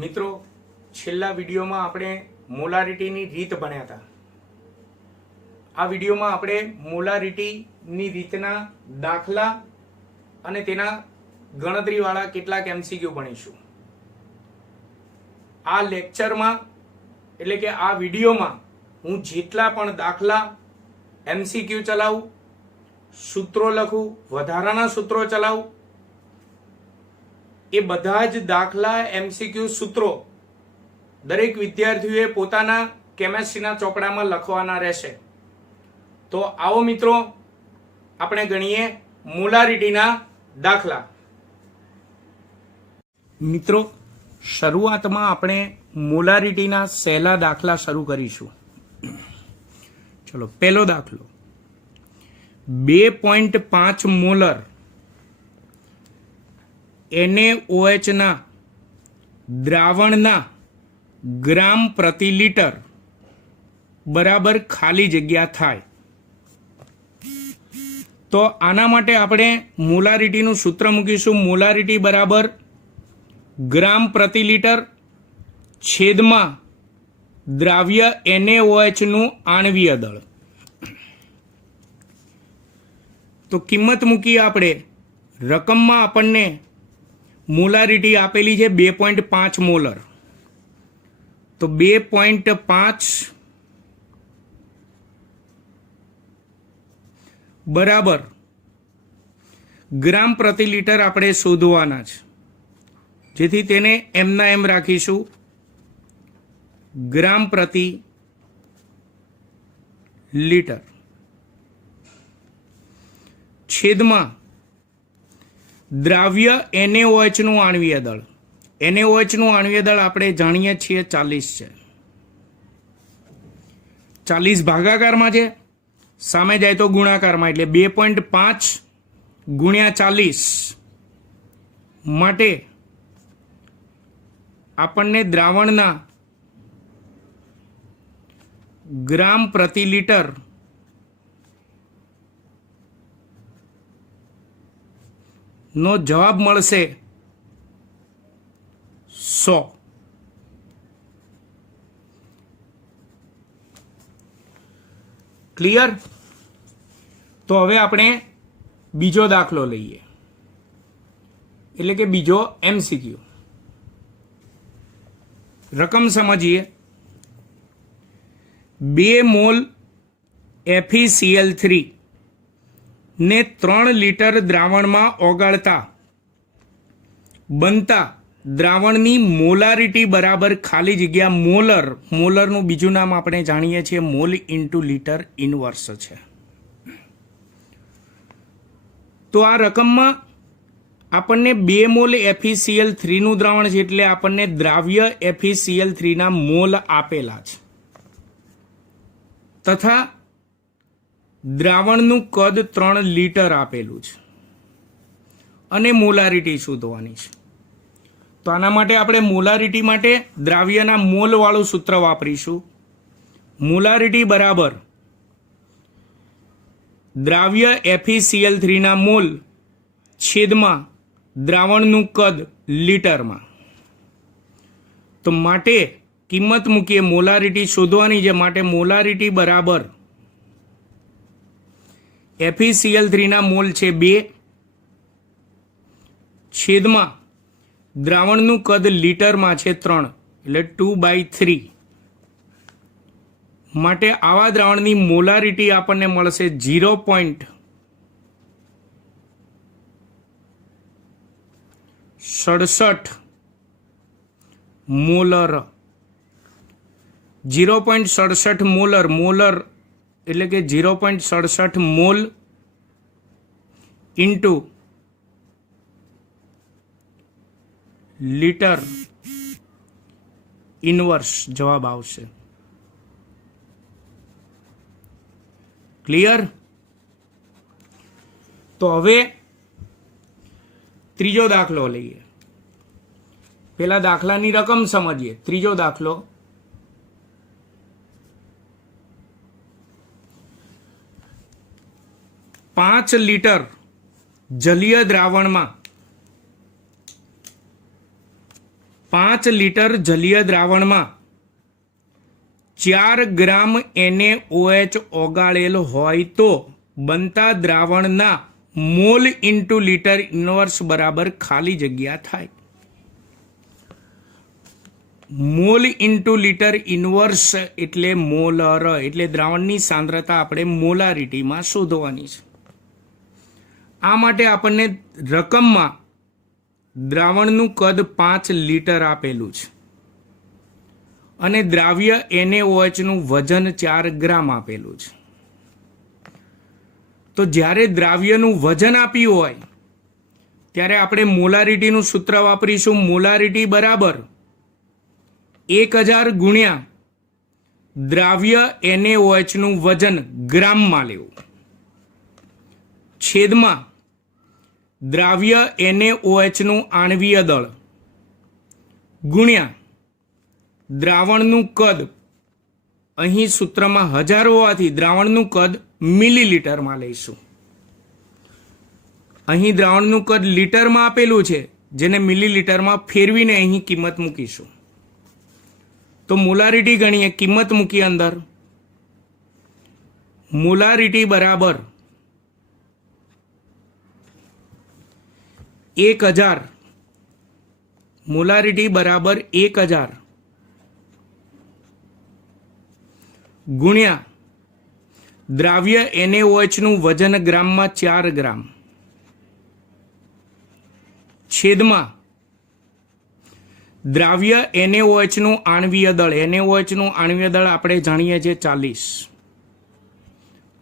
મિત્રો છેલ્લા વિડીયોમાં આપણે મોલારિટીની રીત ભણ્યા હતા। આ વિડીયોમાં આપણે મોલારિટીની રીતના દાખલા અને તેના ગણતરીવાળા કેટલાક એમસીક્યુ ભણીશું। આ લેક્ચરમાં એટલે કે આ વિડીયોમાં હું જેટલા પણ દાખલા એમસીક્યુ ચલાવું, સૂત્રો લખું, વધારાના સૂત્રો ચલાવું, એ બધા જ દાખલા એમસીક્યુ સૂત્રો દરેક વિદ્યાર્થીઓએ પોતાના કેમેસ્ટ્રીના ચોપડામાં લખવાના રહેશે। તો આવો મિત્રો આપણે ગણીએ મોલારિટીના દાખલા। મિત્રો શરૂઆતમાં આપણે મોલારિટીના સહેલા દાખલા શરૂ કરીશું। ચલો પહેલો દાખલો 2.5 મોલર NaOH ના દ્રાવણના ગ્રામ પ્રતિ લીટર બરાબર ખાલી જગ્યા થાય। તો આના માટે આપણે મોલારિટીનું સૂત્ર મૂકીશું। મોલારિટી બરાબર ગ્રામ પ્રતિ લીટર છેદમાં દ્રાવ્ય NaOH નું આણ્વીય દળ। તો કિંમત મૂકીએ આપણે। રકમમાં આપણને મોલારિટી આપેલી છે 2.5 મોલર। તો 2.5 બરાબર ગ્રામ પ્રતિ લીટર આપણે શોધવાના છે, જેથી તેને એમના એમ રાખીશું, ગ્રામ પ્રતિ લીટર છેદમાં દ્રાવ્ય NaOH નું આણ્વીય દળ। NaOH નું આણ્વીય દળ આપણે જાણીએ છીએ 40 છે। 40 ભાગાકારમાં છે, સામે જાય તો ગુણાકારમાં, એટલે 2.5 ગુણ્યા 40 માટે આપણને દ્રાવણના ગ્રામ પ્રતિ લીટર નો જવાબ મળશે 100। ક્લિયર? તો હવે આપણે બીજો દાખલો લઈએ, એટલે કે બીજો એમસીક્યુ। રકમ સમજીએ। 2 મોલ FeCl3 ને 3 લીટર દ્રાવણમાં ઓગાળતા બનતા દ્રાવણની મોલારિટી બરાબર ખાલી જગ્યા મોલર, મોલરનું બીજું નામ આપણે જાણીએ છીએ મોલ ઇન્ટુ લીટર ઇનવર્સ છે। તો આ રકમમાં આપણને 2 મોલ FeCl3 નું દ્રાવણ છે, એટલે આપણને દ્રાવ્ય FeCl3 ના મોલ આપેલા છે, તથા દ્રાવણનું કદ 3 લીટર આપેલું છે અને મોલારિટી શોધવાની છે। તો આના માટે આપણે મોલારિટી માટે દ્રાવ્યના મોલ વાળું સૂત્ર વાપરીશું। મોલારિટી બરાબર દ્રાવ્ય FeCl3 ના મોલ છેદમાં દ્રાવણનું કદ લીટરમાં। તો માટે કિંમત મૂકીએ, મોલારિટી શોધવાની છે, માટે મોલારિટી બરાબર FeCl3 ના મોલ છે 2 છેદમાં દ્રાવણનું કદ લીટરમાં છે 3, એટલે 2/3। માટે આવા દ્રાવણની મોલારિટી આપણને મળશે 0.67 મોલર। 0.67 મોલર, મોલર એટલે કે 0.67 મોલ ઇન્ટુ લીટર ઇનવર્સ જવાબ આવશે। ક્લિયર? તો હવે ત્રીજો દાખલો લઈએ। પેલા દાખલાની રકમ સમજીએ। ત્રીજો દાખલો 5 લીટર જલીય દ્રાવણમાં 5 લિટર જલીય દ્રાવણમાં 4 ગ્રામ NaOH ઓગાળેલ હોય તો બનતા દ્રાવણના મોલ ઇન્ટુ લિટર ઇન્વર્સ બરાબર ખાલી જગ્યા થાય. મોલ ઇન્ટુ લિટર ઇન્વર્સ એટલે મોલર, એટલે દ્રાવણની સાંદ્રતા આપણે મોલારિટીમાં શોધવાની છે. આ માટે આપણને રકમમાં દ્રાવણનું કદ 5 લિટર આપેલું છે અને દ્રાવ્ય NaOH નું વજન 4 ગ્રામ આપેલું છે. તો જ્યારે દ્રાવ્યનું વજન આપ્યું હોય ત્યારે આપણે મોલારિટીનું સૂત્ર વાપરીશું. મોલારિટી બરાબર 1000 ગુણ્યા દ્રાવ્ય NaOH નું વજન ગ્રામમાં લેવું છેદમાં દ્રાવ્ય NaOH નું આણ્વીય દળ ગુણ્યા દ્રાવણનું કદ. અહીં સૂત્રમાં 1000 હોવાથી દ્રાવણનું કદ મિલીલીટરમાં લઈશું. અહીં દ્રાવણનું કદ લીટરમાં આપેલું છે, જેને મિલીલીટરમાં ફેરવીને અહીં કિંમત મૂકીશું. તો મોલારિટી ગણીએ, કિંમત મૂકી અંદર. મોલારિટી બરાબર 1000, મોલારિટી બરાબર 1000 ગુણ્યા દ્રાવ્ય NaOH નું વજન ગ્રામમાં 4 ગ્રામ છેદમાં દ્રાવ્ય NaOH નું આણ્વીય દળ. NaOH નું આણ્વીય દળ આપણે જાણીએ છીએ 40.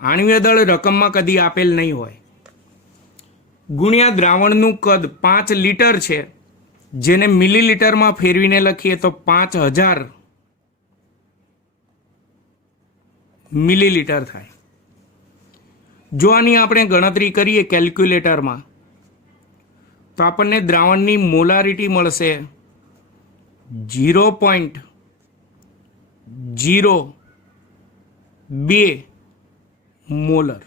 આણ્વીય દળ રકમમાં કદી આપેલ નહીં હોય. ગુણ્યા દ્રાવણનું કદ 5 લિટર છે, જેને મિલીલીટરમાં ફેરવીને લખીએ તો 5000 મિલીલીટર થાય. જો આની આપણે ગણતરી કરીએ કેલ્ક્યુલેટરમાં તો આપણને દ્રાવણની મોલારિટી મળશે 0.02 મોલર.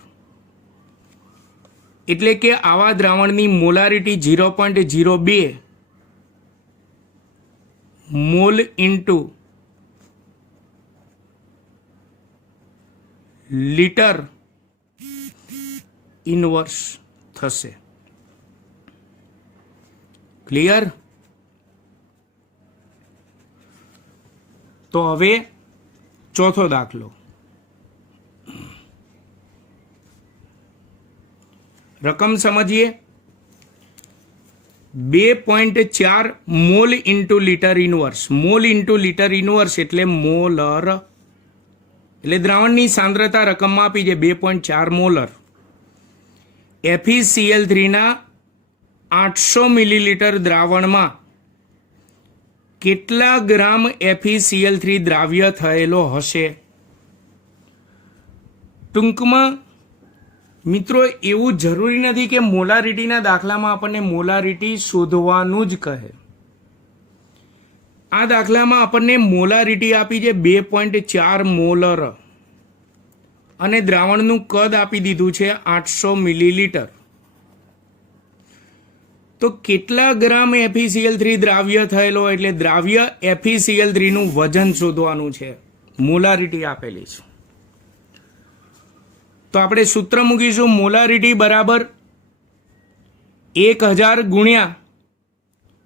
એટલે કે આવા દ્રાવણની molarity 0.02 mole into litre inverse થશે. ક્લિયર? તો હવે ચોથો દાખલો. રકમ સમજીએ. 2.4 mole into litre inverse. Mole into litre inverse એટલે મોલર, એટલે દ્રાવણની સાંદ્રતા રકમમાં આપી છે 2.4 મોલર. FeCl3 ના 800 મિલીલીટર દ્રાવણમાં કેટલા ગ્રામ FeCl3 દ્રાવ્ય થયેલો હશે? ટૂંકમાં મિત્રો એવું જરૂરી નથી કે મોલારિટીના દાખલામાં આપણને મોલારિટી શોધવાનું જ કહે. આ દાખલામાં આપણને મોલારિટી આપી છે 2.4 મોલર અને દ્રાવણનું કદ આપી દીધું છે 800 મિલીલીટર. તો કેટલા ગ્રામ FeCl3 દ્રાવ્ય થયેલો, એટલે દ્રાવ્ય FeCl3 નું વજન શોધવાનું છે. મોલારિટી આપેલી છે તો આપણે સૂત્ર મૂકીશું. મોલારિટી બરાબર 1000 ગુણ્યા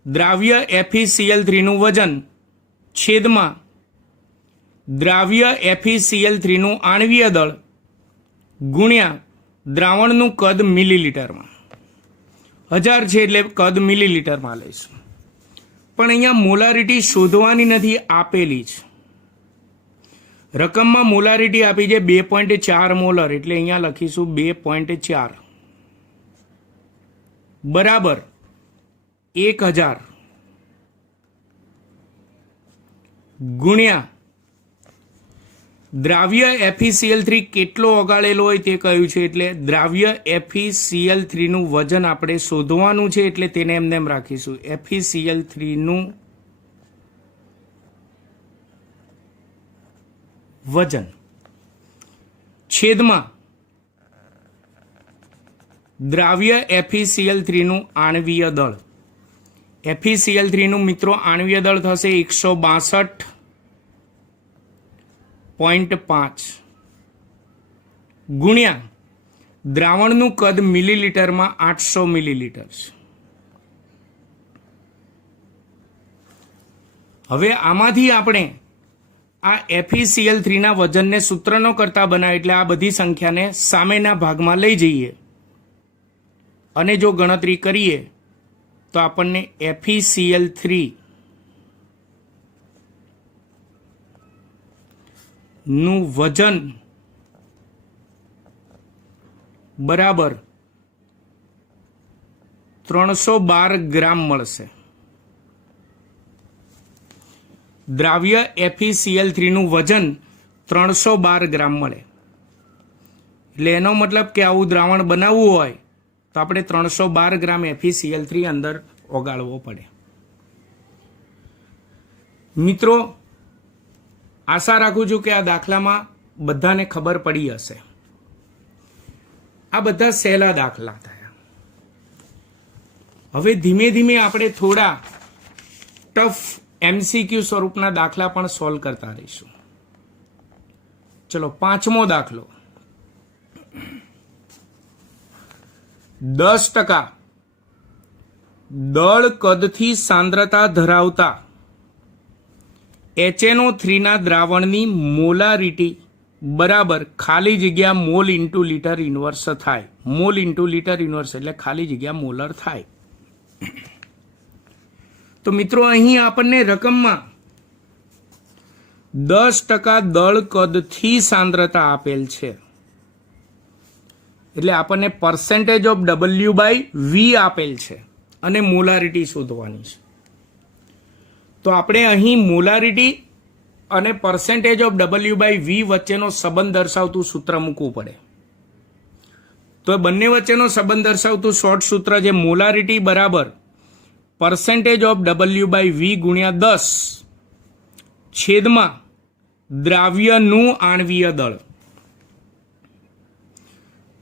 દ્રાવ્ય FeCl3 નું વજન છેદમાં દ્રાવ્ય FeCl3 નું આણ્વીય દળ ગુણ્યા દ્રાવણનું કદ મિલીલીટરમાં. 1000 છે એટલે કદ મિલીલીટરમાં લઈશું. પણ અહીંયા મોલારિટી શોધવાની નથી, આપેલી છે. રકમમાં મોલારિટી આપી છે 2.4 મોલર, એટલે અહીંયા લખીશું 2.4 બરાબર 1000 ગુણ્યા દ્રાવ્ય FeCl3 કેટલો ઓગાળેલો હોય તે કહ્યું છે, એટલે દ્રાવ્ય FeCl3 નું વજન આપણે શોધવાનું છે, એટલે તેને એમને એમ રાખીશું. FeCl3 નું વજન છેદમાં દ્રાવ્ય FeCl3 નું આણ્વીય દળ. FeCl3 નું મિત્રો આણ્વીય દળ થશે 162.5 ગુણ્યા દ્રાવણનું કદ મિલીલીટરમાં 800 મિલીલીટર છે. હવે આમાંથી આપણે આ FeCl3 ના વજનને સૂત્રનો કરતા બનાવે એટલે આ બધી સંખ્યાને સામેના ભાગમાં લઈ જઈએ અને જો ગણતરી કરીએ તો આપણને FeCl3 નું વજન બરાબર 312 ગ્રામ મળશે. દ્રાવ્ય FeCl3 નું વજન 312 ગ્રામ મળે. એટલે એનો મતલબ કે આવું દ્રાવણ બનાવવું હોય તો આપણે 312 ગ્રામ FeCl3 અંદર ઓગાળવો પડે. મિત્રો, આશા રાખું છું કે આ દાખલામાં બધાને ખબર પડી હશે. આ બધા સહેલા દાખલા થયા. હવે ધીમે ધીમે આપણે થોડા ટફ MCQ સ્વરૂપના દાખલા પણ સોલ્વ કરતા રહીશું. ચલો, 5મો દાખલો. 10% દળ કદથી સાંદ્રતા ધરાવતા HNO3 ના દ્રાવણની મોલારિટી બરાબર ખાલી જગ્યા મોલ ઇન્ટુ લીટર ઇન્વર્સ થાય. મોલ ઇન્ટુ લીટર ઇન્વર્સ એટલે ખાલી જગ્યા મોલર થાય. તો મિત્રો, અહીં આપણને રકમમાં 10% દળ કદથી સાંદ્રતા આપેલ છે એટલે આપણને પર્સેન્ટેજ ઓફ W/V આપેલ છે અને મોલારિટી શોધવાની છે. તો આપણે અહીં મોલારિટી અને પર્સેન્ટેજ ઓફ W/V વચ્ચેનો સંબંધ દર્શાવતું સૂત્ર મૂકવું પડે. તો બંને વચ્ચેનો સંબંધ દર્શાવતું શોર્ટ સૂત્ર જે મોલારિટી બરાબર પર્સેન્ટેજ ઓફ W/V ગુણ્યા 10 છેદમાં દ્રાવ્યનું આણ્વીય દળ.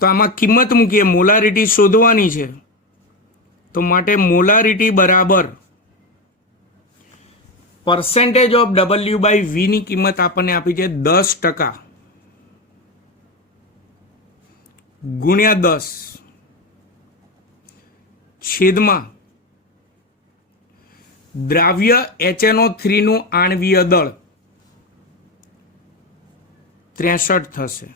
તો આમાં કિંમત મૂકીએ, મોલારિટી શોધવાની છે તો માટે મોલારિટી બરાબર પર્સેન્ટેજ ઓફ W/V ની કિંમત આપણને આપી છે 10% ગુણ્યા 10 છેદમાં દ્રાવ્ય HNO3 નું આણ્વીય દળ 63 થશે.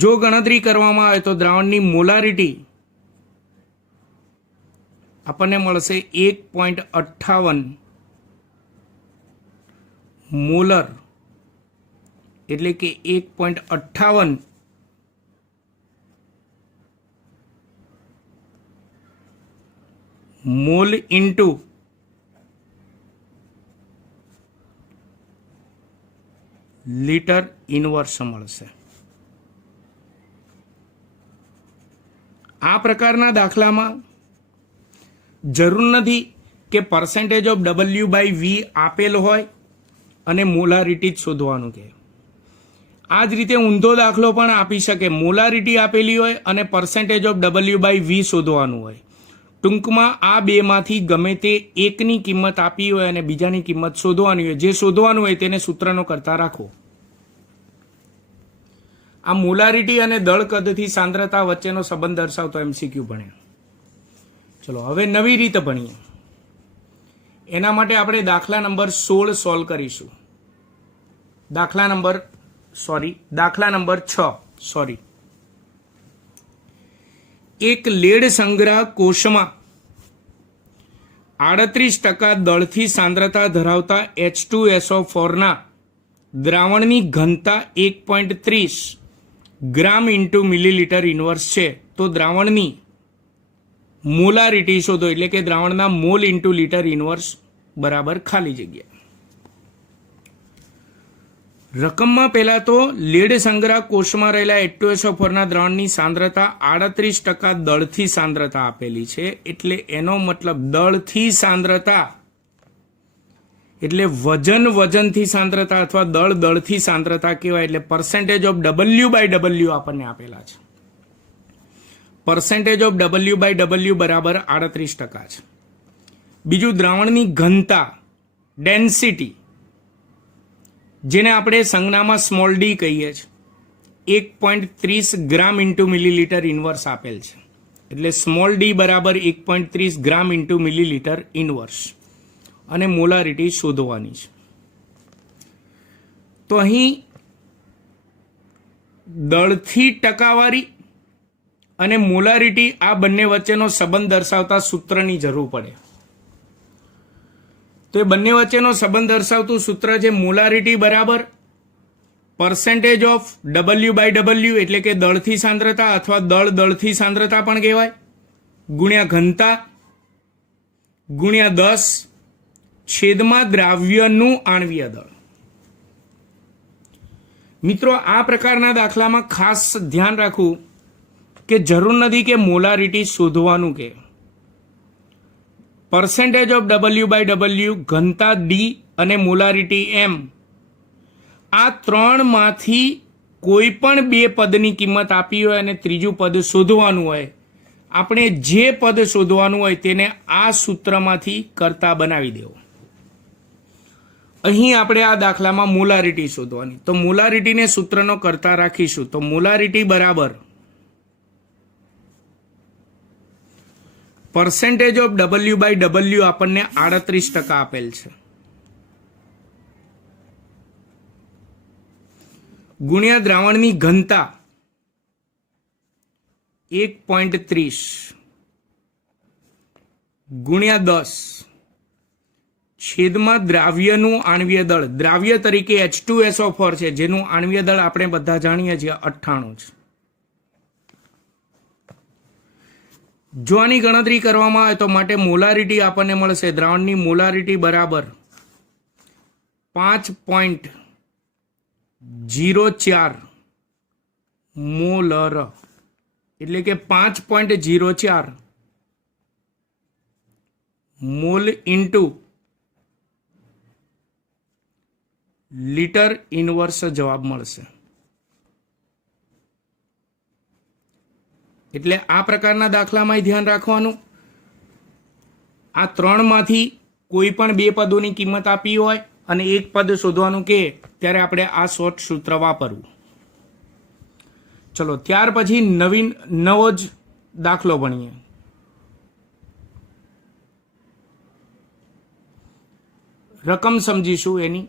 જો ગણતરી કરવામાં આવે તો દ્રાવણની મોલારિટી આપણને મળશે 1.58 મોલર એટલે કે 1.58 મોલ ઇન્ટુ લીટર ઇન્વર્સ મળશે. આ પ્રકારના દાખલામાં જરૂર નથી કે પર્સેન્ટેજ ઓફ W/V આપેલ હોય અને મોલારિટી જ શોધવાનું કહે. આ જ રીતે ઊંધો દાખલો પણ આપી શકે, મોલારિટી આપેલી હોય અને પર્સેન્ટેજ ઓફ W/V શોધવાનું હોય. ટૂંકમાં આ બેમાંથી ગમે તે એકની કિંમત આપી હોય અને બીજાની કિંમત શોધવાની હોય, જે શોધવાનું હોય તેને સૂત્રનો કરતા રાખો. આ મોલારિટી અને દળ કદથી સાંદ્રતા વચ્ચેનો સંબંધ દર્શાવતો MCQ ભણ્યા. ચલો, હવે નવી રીત ભણીએ. એના માટે આપણે દાખલા નંબર 16 સોલ્વ કરીશું. દાખલા નંબર 6. એક લેડ સંગ્રહ કોષમાં 38% દળથી સાંદ્રતા ધરાવતા H2SO4 ના દ્રાવણની ઘનતા 1.30 ગ્રામ ઇન્ટુ મિલીલીટર ઇન્વર્સ છે. તો દ્રાવણની મોલારિટી શોધો એટલે કે દ્રાવણના મોલ ઇન્ટુ લીટર ઇન્વર્સ બરાબર ખાલી જગ્યા. રકમમાં પહેલા તો લેડ સંગ્રહ કોષમાં રહેલા H2SO4 ના દ્રાવણની સાંદ્રતા 38% દળથી સાંદ્રતા આપેલી છે. એટલે એનો મતલબ દળથી સાંદ્રતા એટલે વજનથી સાંદ્રતા અથવા દળથી સાંદ્રતા કહેવાય. એટલે પર્સેન્ટેજ ઓફ W/W આપણને આપેલા છે. પર્સન્ટેજ ઓફ W/W બરાબર 38% છે. બીજું દ્રાવણની ઘનતા ડેન્સિટી, જેને આપણે સંજ્ઞામાં સ્મોલ ડી કહીએ છીએ, 1.30 ગ્રામ ઇન્ટુ મિલીલીટર ઇન્વર્સ આપેલ છે. એટલે સ્મોલ ડી બરાબર 1.30 ગ્રામ ઇન્ટુ મિલીલીટર ઇન્વર્સ, અને મોલારિટી શોધવાની છે. તો અહીં દળથી ટકાવારી અને મોલારિટી આ બંને વચ્ચેનો સંબંધ દર્શાવતા સૂત્રની જરૂર પડે. તો એ બંને વચ્ચેનો સંબંધ દર્શાવતું સૂત્ર છે મોલારિટી બરાબર પર્સન્ટેજ ઓફ W/W, એટલે કે દળથી સાંદ્રતા અથવા દળથી સાંદ્રતા પણ કહેવાય, ગુણ્યા ઘનતા ગુણ્યા 10 છેદમાં દ્રાવ્યનું આણ્વીય દળ. મિત્રો, આ પ્રકારના દાખલામાં ખાસ ધ્યાન રાખવું કે જરૂર નથી કે મોલારિટી શોધવાનું કે પર્સન્ટેજ ઓફ W/W, ઘનતા ડી અને મોલારિટી એમ, આ ત્રણમાંથી કોઈ પણ બે પદની કિંમત આપી હોય અને ત્રીજું પદ શોધવાનું હોય, આપણે જે પદ શોધવાનું હોય તેને આ સૂત્રમાંથી કરતા બનાવી દેવું. અહીં આપણે આ દાખલામાં મોલારિટી શોધવાની, તો મોલારિટીને સૂત્રનો કરતા રાખીશું. તો મોલારિટી બરાબર પર્સન્ટેજ ઓફ W/W આપણને 38% આપેલ છે, ગુણ્યા દ્રાવણની ઘનતા 1.30 ગુણ્યા 10 છેદમાં દ્રાવ્યનું આણ્વીય દળ. દ્રાવ્ય તરીકે H2SO4 છે, જેનું આણ્વીય દળ આપણે બધા જાણીએ છીએ 98 છે. જો આની ગણતરી કરવામાં આવે તો માટે મોલારિટી આપણને મળશે, દ્રાવણની મોલારિટી બરાબર 5.04 મોલર, એટલે કે 5.04 મોલ ઇન્ટુ લીટર ઇનવર્સ જવાબ મળશે. એટલે આ પ્રકારના દાખલામાં ધ્યાન રાખવાનું, આ ત્રણમાંથી કોઈ પણ બે પદોની કિંમત આપી હોય અને એક પદ શોધવાનું કે ત્યારે આપણે આ શોર્ટ સૂત્ર વાપરવું. ચલો, ત્યાર પછી નવો જ દાખલો ભણીએ. રકમ સમજીશું એની.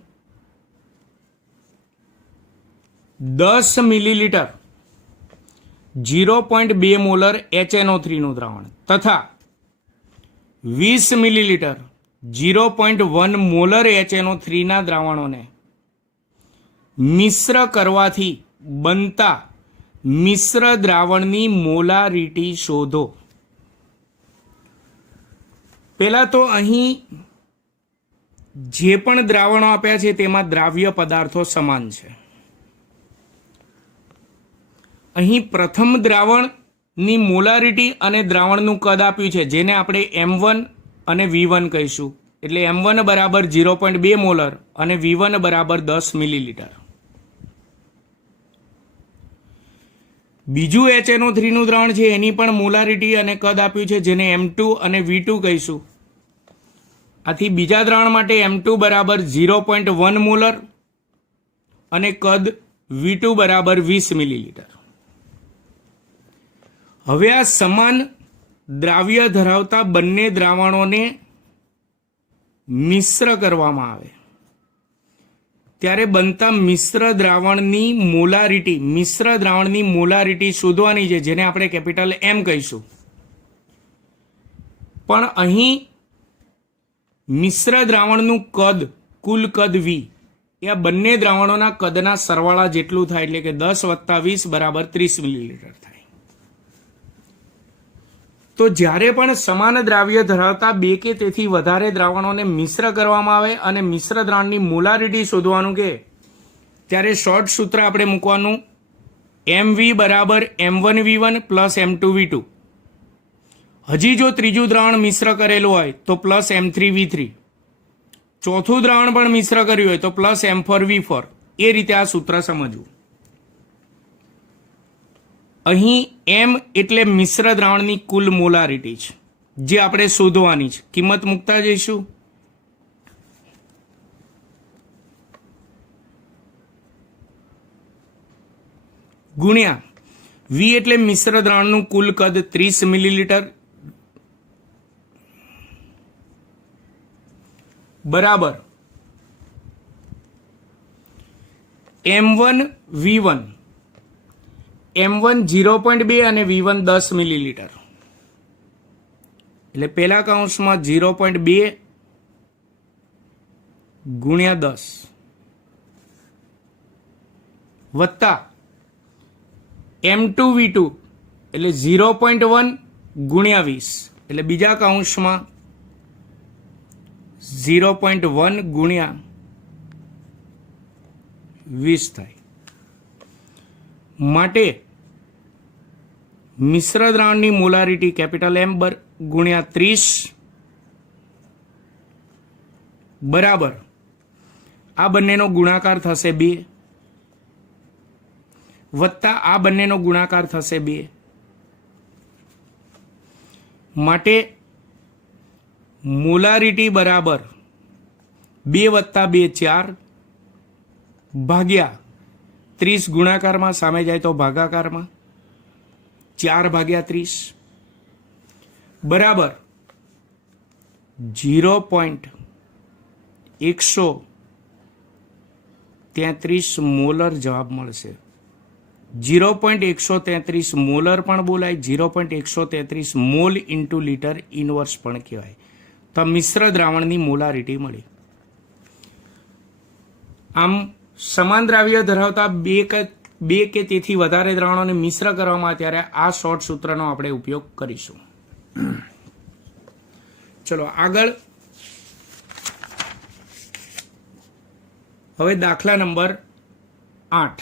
10 મિલીલીટર 0.2 મોલર HNO3 નું દ્રાવણ તથા 20 મિલીલીટર 0.1 મોલર HNO3 ના દ્રાવણોને મિશ્ર કરવાથી બનતા મિશ્ર દ્રાવણની મોલારિટી શોધો. પહેલા તો અહીં જે પણ દ્રાવણો આપ્યા છે તેમાં દ્રાવ્ય પદાર્થો સમાન છે. અહીં પ્રથમ દ્રાવણની મોલારિટી અને દ્રાવણનું કદ આપ્યું છે, જેને આપણે M1 અને V1 કહીશું. એટલે M1 બરાબર 0.2 મોલર અને V1 બરાબર 10 મિલીલીટર. બીજું HNO3 નું દ્રાવણ છે, એની પણ મોલારિટી અને કદ આપ્યું છે, જેને M2 અને V2 કહીશું. આથી બીજા દ્રાવણ માટે M2 બરાબર 0.1 મોલર અને કદ V2 બરાબર 20 મિલીલીટર. હવે આ સમાન દ્રાવ્ય ધરાવતા બંને દ્રાવણોને મિશ્ર કરવામાં આવે ત્યારે બનતા મિશ્ર દ્રાવણની મોલારિટી શોધવાની છે, જેને આપણે કેપિટલ M કહીશું. પણ અહીં મિશ્ર દ્રાવણનું કદ, કુલ કદ V, એ આ બંને દ્રાવણોના કદના સરવાળા જેટલું થાય, એટલે કે 10 + 20 બરાબર 30 મિલીલીટર થાય. તો જ્યારે પણ સમાન દ્રાવ્ય ધરાવતા બે કે તેથી વધારે દ્રાવણોને મિશ્ર કરવામાં આવે અને મિશ્ર દ્રાવણની મોલારિટી શોધવાનું કે ત્યારે શોર્ટ સૂત્ર આપણે મૂકવાનું MV બરાબર M1V1 + M2V2. હજી જો ત્રીજું દ્રાવણ મિશ્ર કરેલું હોય તો +M3V3, ચોથું દ્રાવણ પણ મિશ્ર કર્યું હોય તો +M4V4. એ રીતે આ સૂત્ર સમજવું. અહીં એમ એટલે મિશ્ર દ્રાવણની કુલ મોલારિટી છે, જે આપણે શોધવાની છે. કિંમત મૂકતા જઈશું. ગુણ્યા વી એટલે મિશ્ર દ્રાવણનું કુલ કદ 30 મિલીલીટર બરાબર M1 V1. M1 0.2 અને V1 10 મિલીલીટર. એટલે પહેલા કૌંસમાં 0.2 ગુણ્યા 10 વત્તા M2 V2 એટલે 0.1 ગુણ્યા 20 એટલે બીજા કૌંસમાં 0.1 ગુણ્યા 20 થાય. માટે મિશ્ર દ્રાવણની મોલારિટી કેપિટલ M ગુણ્યા 30 બરાબર આ બંનેનો ગુણાકાર થશે 2 વત્તા આ બંનેનો ગુણાકાર થશે 2. માટે મોલારિટી બરાબર 2 વત્તા 2 4 ભાગ્યા 30 ગુણાકારમાં સામે જાય તો ભાગાકારમાં 4 ભાગ્યા 30 બરાબર 0.133 મોલર જવાબ મળશે. 0.133 મોલર પણ બોલાય, 0.133 મોલ ઇન્ટુ લીટર ઇનવર્સ પણ કહેવાય. તો મિશ્ર દ્રાવણની મોલારિટી મળી. આમ સમાન દ્રાવ્ય ધરાવતા બે કે તેથી વધારે દ્રાવણોને મિશ્ર કરવામાં ત્યારે આ શોર્ટ સૂત્રનો આપણે ઉપયોગ કરીશું. ચલો આગળ. હવે દાખલા નંબર 8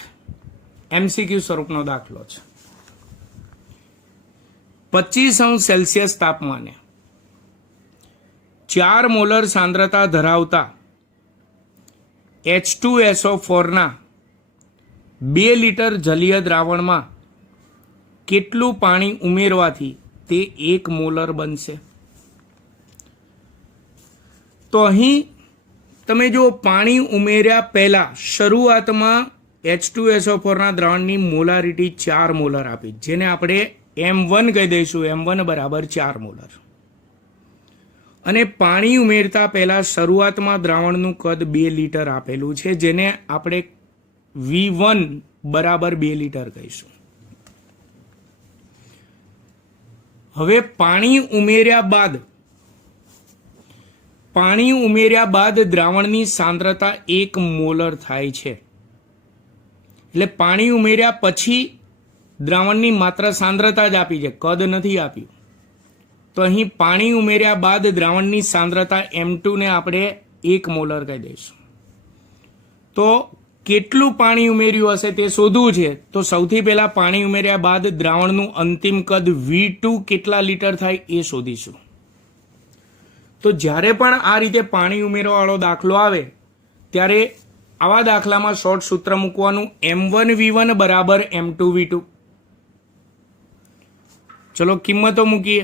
MCQ સ્વરૂપનો દાખલો છે. 25°C તાપમાને 4 મોલર સાંદ્રતા ધરાવતા H2SO4 ના 2 લીટર જલીય દ્રાવણમાં કેટલું પાણી ઉમેરવાથી તે 1 મોલર બનશે? તો અહીં તમે જો પાણી ઉમેર્યા પહેલા શરૂઆતમાં H2SO4 ના દ્રાવણની મોલારિટી 4 મોલર આપી, જેને આપણે M1 કહી દઈશું. M1 બરાબર 4 મોલર. અને પાણી ઉમેરતા પહેલા શરૂઆતમાં દ્રાવણનું કદ 2 લીટર આપેલું છે, જેને આપણે V1 બરાબર 2 લીટર કહીશું. હવે પાણી ઉમેર્યા બાદ દ્રાવણની સાંદ્રતા 1 મોલર થાય છે. એટલે પાણી ઉમેર્યા પછી દ્રાવણની માત્ર સાંદ્રતા જ આપી છે, કદ નથી આપ્યું. તો અહીં પાણી ઉમેર્યા બાદ દ્રાવણની સાંદ્રતા M2 ને આપણે 1 મોલર કહી દઈશું. તો કેટલું પાણી ઉમેર્યું હશે તે શોધવું છે. તો સૌથી પહેલા પાણી ઉમેર્યા બાદ દ્રાવણનું અંતિમ કદ V2 કેટલા લીટર થાય એ શોધીશું. તો જ્યારે પણ આ રીતે પાણી ઉમેરવાવાળો દાખલો આવે ત્યારે આવા દાખલામાં શોર્ટ સૂત્ર મૂકવાનું M1 V1 બરાબર M2 V2. ચલો કિંમતો મૂકીએ.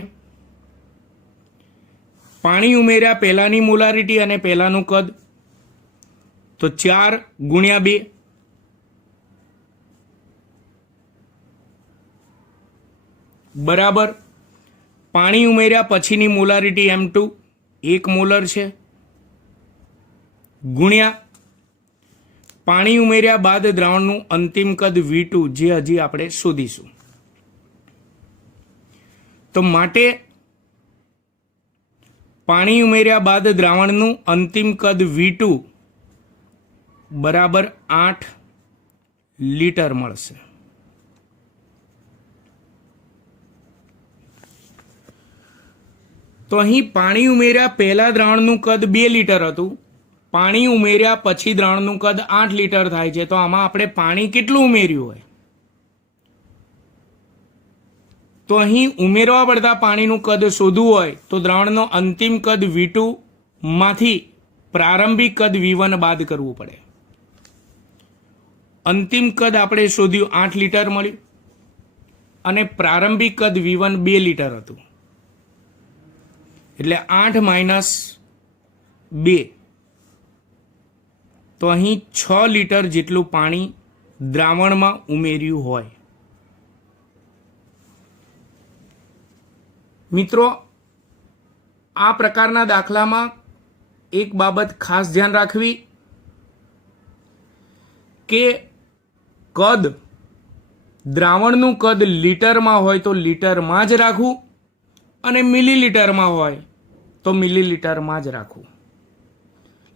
પાણી ઉમેર્યા પહેલાની મોલારિટી અને પહેલાનું કદ તો 4 ગુણ્યા 2 બરાબર પાણી ઉમેર્યા પછીની મોલારિટી M2 1 મોલર છે ગુણ્યા પાણી ઉમેર્યા બાદ દ્રાવણનું અંતિમ કદ V2 જે હજી આપણે શોધીશું. તો માટે પાણી ઉમેર્યા બાદ દ્રાવણનું અંતિમ કદ V2 બરાબર 8 લીટર મળશે. તો અહીં પાણી ઉમેર્યા પહેલા દ્રાવણનું કદ 2 લીટર હતું, પાણી ઉમેર્યા પછી દ્રાવણનું કદ 8 લીટર થાય છે. તો આમાં આપણે પાણી કેટલું ઉમેર્યું હોય? તો અહીં ઉમેરવા પડતા પાણીનું કદ શોધવું હોય તો દ્રાવણનો અંતિમ કદ V2 માંથી પ્રારંભિક કદ V1 બાદ કરવું પડે. અંતિમ કદ આપણે શોધ્યું 8 લીટર મળ્યું. અને પ્રારંભિક કદ V1 2 લીટર હતું, એટલે 8 માઇનસ 2, તો અહીં 6 લીટર જેટલું પાણી દ્રાવણમાં ઉમેર્યું હોય. મિત્રો, આ પ્રકારના દાખલામાં એક બાબત ખાસ ધ્યાન રાખવી કે કદ, દ્રાવણનું કદ લીટરમાં હોય તો લીટરમાં જ રાખવું અને મિલીલીટરમાં હોય તો મિલીલીટરમાં જ રાખવું.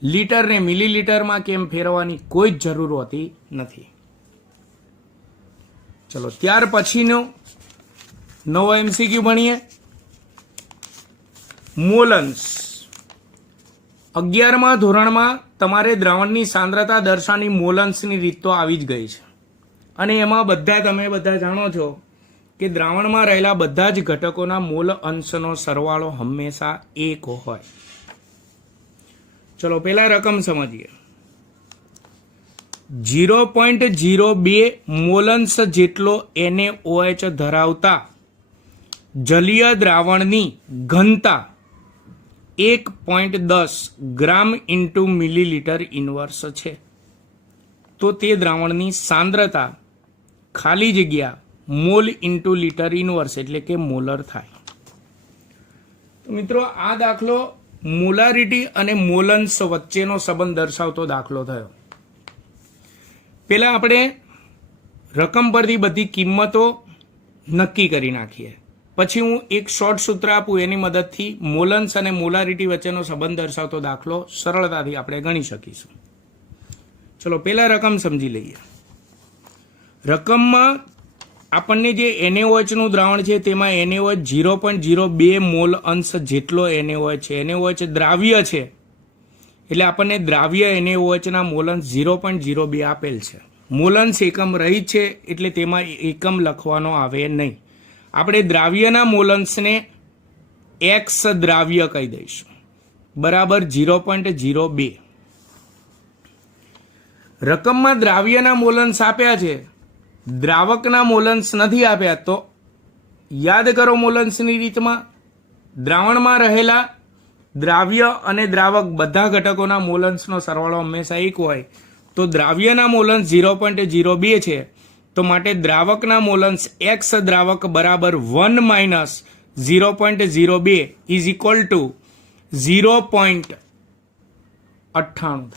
લીટરને મિલીલીટરમાં કેમ ફેરવવાની કોઈ જ જરૂર હોતી નથી. ચલો ત્યાર પછીનો નવો MCQ ભણીએ. મોલન્સ. 11મા ધોરણમાં તમારે દ્રાવણની સાંદ્રતા દર્શાવવાની મોલન્સની રીત તો આવી જ ગઈ છે, અને એમાં તમે બધા જાણો છો કે દ્રાવણમાં રહેલા બધા જ ઘટકોના મોલ અંશનો સરવાળો હંમેશા 1 હોય. ચલો પહેલા રકમ સમજીએ. 0.02 મોલન્સ જેટલો NaOH ધરાવતા જલીય દ્રાવણની ઘનતા 1.10 ગ્રામ ઇન્ટુ મિલીલીટર ઇન્વર્સ છે, તો તે દ્રાવણની સાંદ્રતા ખાલી જગ્યા મોલ ઇન્ટુ લીટર ઇન્વર્સ એટલે કે મોલર થાય. તો મિત્રો, આ દાખલો મોલારિટી અને મોલન્સ વચ્ચેનો સંબંધ દર્શાવતો દાખલો થયો. પહેલા આપણે રકમ પરથી બધી કિંમતો નક્કી કરી નાખીએ, પછી હું એક શોર્ટ સૂત્ર આપું, એની મદદથી મોલન્સ અને મોલારિટી વચ્ચેનો સંબંધ દર્શાવતો દાખલો સરળતાથી આપણે ગણી શકીશું. ચલો પહેલા રકમ સમજી લઈએ. રકમમાં આપણને જે NaOHનું દ્રાવણ છે તેમાં NaOH 0.02 મોલ અંશ જેટલો NaOH છે. NaOH દ્રાવ્ય છે એટલે આપણને દ્રાવ્ય NaOHના મોલન્સ 0.02 આપેલ છે. મોલન્સ એકમ રહિત છે એટલે તેમાં એકમ લખવાનો આવે નહીં. આપણે દ્રાવ્યના મોલન્સને X દ્રાવ્ય કહી દઈશું, બરાબર 0.02. રકમમાં દ્રાવ્યના મોલન્સ આપ્યા છે, દ્રાવકના મોલન્સ નથી આપ્યા, તો યાદ કરો મોલન્સની રીતમાં દ્રાવણમાં રહેલા દ્રાવ્ય અને દ્રાવક બધા ઘટકોના મોલન્સનો સરવાળો હંમેશા 1 હોય. તો દ્રાવ્યના મોલન્સ 0.02 છે, તો માટે દ્રાવકના મોલન્સ X દ્રાવક બરાબર 1 માઇનસ 0.02 ઇઝ ઇક્વલ ટુ 0.98 થાય.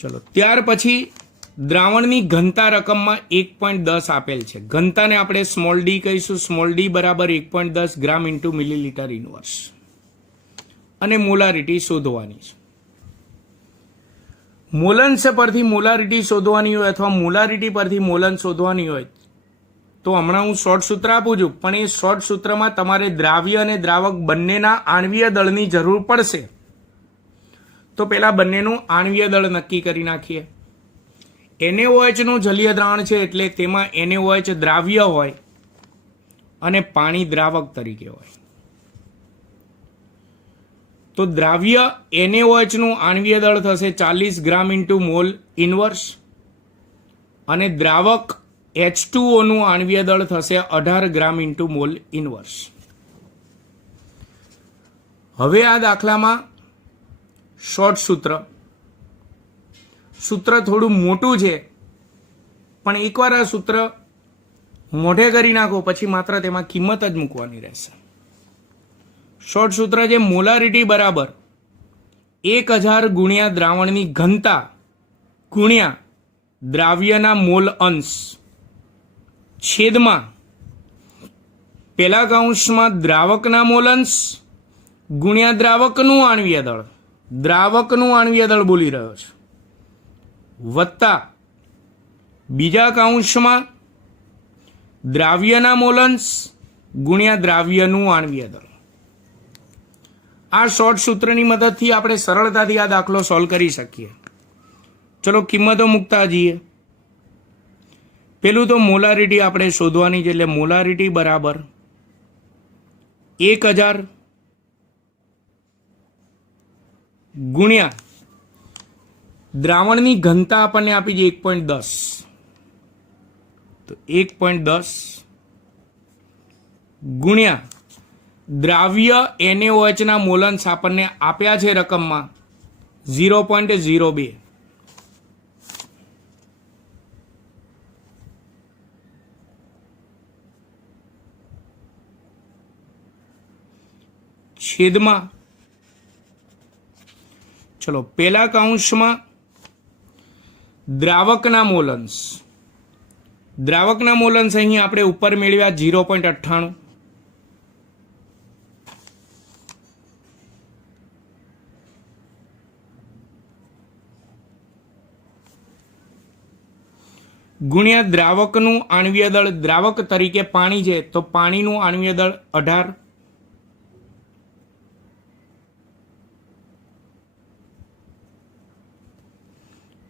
ચલો ત્યાર પછી દ્રાવણની ઘનતા રકમમાં 1.10 આપેલ છે. ઘનતાને આપણે સ્મોલ ડી કહીશું. સ્મોલ ડી બરાબર 1.10 ગ્રામ ઇન્ટુ મિલીલીટર ઇન્વર્સ, અને મોલારિટી શોધવાની છે. મોલન્સ પરથી મોલારિટી શોધવાની હોય અથવા મોલારિટી પરથી મોલન્સ શોધવાની હોય તો હમણાં હું શોર્ટ સૂત્ર આપું છું, પણ એ શોર્ટ સૂત્રમાં તમારે દ્રાવ્ય અને દ્રાવક બંનેના આણ્વીય દળની જરૂર પડશે. તો પહેલા બંનેનું આણ્વીય દળ નક્કી કરી નાખીએ. NaOHનું જલીય દ્રાવણ છે એટલે તેમાં NaOH દ્રાવ્ય હોય અને પાણી દ્રાવક તરીકે હોય. તો દ્રાવ્ય NaOHનું આણ્વીય દળ થશે 40 ગ્રામ ઇન્ટુ મોલ ઇન્વર્સ, અને દ્રાવક H2Oનું આણ્વીય દળ થશે 18 ગ્રામ ઇન્ટુ મોલ ઇન્વર્સ. હવે આ દાખલામાં શોર્ટ સૂત્ર થોડું મોટું છે, પણ એકવાર આ સૂત્ર મોઢે કરી નાખો પછી માત્ર તેમાં કિંમત જ મૂકવાની રહેશે. શોર્ટ સૂત્ર છે મોલારિટી બરાબર 1000 ગુણ્યા દ્રાવણની ઘનતા ગુણ્યા દ્રાવ્યના મોલ અંશ છેદમાં પહેલા કૌંસમાં દ્રાવકના મોલ અંશ ગુણ્યા દ્રાવકનું આણ્વીય દળ, દ્રાવકનું આણ્વીય દળ બોલી રહ્યો છે, વત્તા બીજા કૌંસમાં દ્રાવ્યના મોલ અંશ ગુણ્યા દ્રાવ્યનું આણ્વીય દળ. આ શોર્ટ સૂત્રની મદદથી આપણે સરળતાથી આ દાખલો સોલ્વ કરી શકીએ. ચલો કિંમતો મૂકતા જઈએ. પેલું તો મોલારિટી આપણે શોધવાની છે, એટલે મોલારિટી બરાબર 1000 ગુણ્યા દ્રાવણની ઘનતા આપણને આપી છે 1.10, તો 1.10 ગુણ્યા દ્રાવ્ય NaOH ના મોલન્સ આપણને આપ્યા છે રકમમાં 0.02. છેદમાં ચલો પહેલા કૌંસમાં દ્રાવકના મોલન્સ અહીં આપણે ઉપર મેળવ્યા 0.98. ગુણ્યા દ્રાવકનું આણ્વીય દળ, દ્રાવક તરીકે પાણી છે તો પાણીનું આણ્વીય દળ 18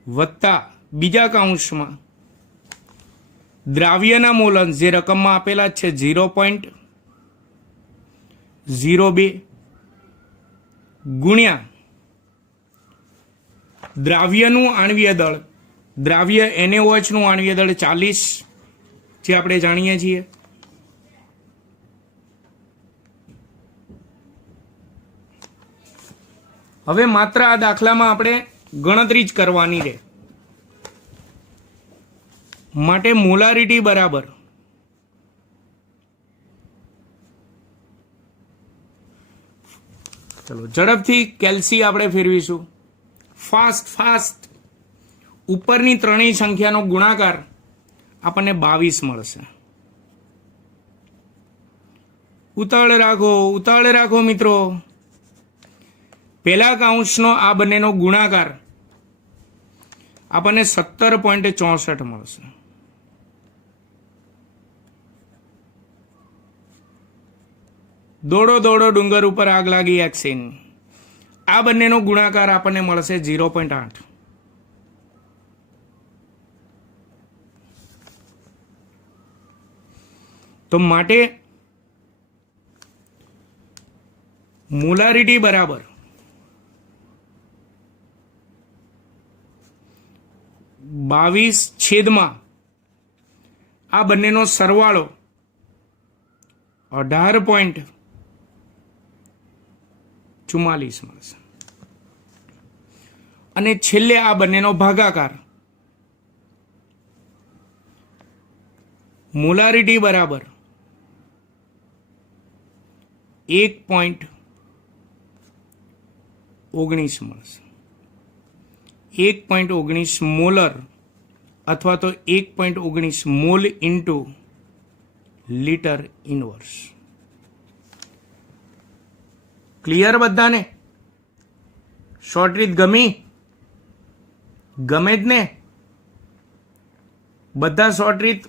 વત્તા બીજા કૌંસમાં દ્રાવ્યના મોલન્સ જે રકમમાં આપેલા છે 0.02 ગુણ્યા દ્રાવ્યનું આણ્વીય દળ, દ્રાવ્ય NaOH નું આણ્વીય દળ 40 જે આપણે જાણીએ છીએ. હવે માત્ર આ દાખલામાં આપણે ગણતરી જ કરવાની રહે માટે મોલારિટી બરાબર ચલો ઝડપથી કેલ્સી આપણે ફેરવીશું. ફાસ્ટ ઉપરની ત્રણેય સંખ્યાનો ગુણાકાર આપણને 22 મળશે. ઉતાવળ રાખો મિત્રો. પહેલા કૌંસનો આ બંનેનો ગુણાકાર આપણને 17.64 મળશે. દોડો ડુંગર ઉપર આગ લાગી એક્સિન. આ બંનેનો ગુણાકાર આપણને મળશે 0.8. તો માટે મોલારિટી બરાબર 22 છેદમાં આ બંનેનો સરવાળો 18.44 મળશે અને છેલ્લે આ બંનેનો ભાગાકાર મોલારિટી બરાબર 1.19 મળશે. 1.19 મોલર અથવા તો 1.19 mall into litre inverse. Clear બધાને? શોર્ટ રીત ગમે જ ને? બધા શોર્ટ રીત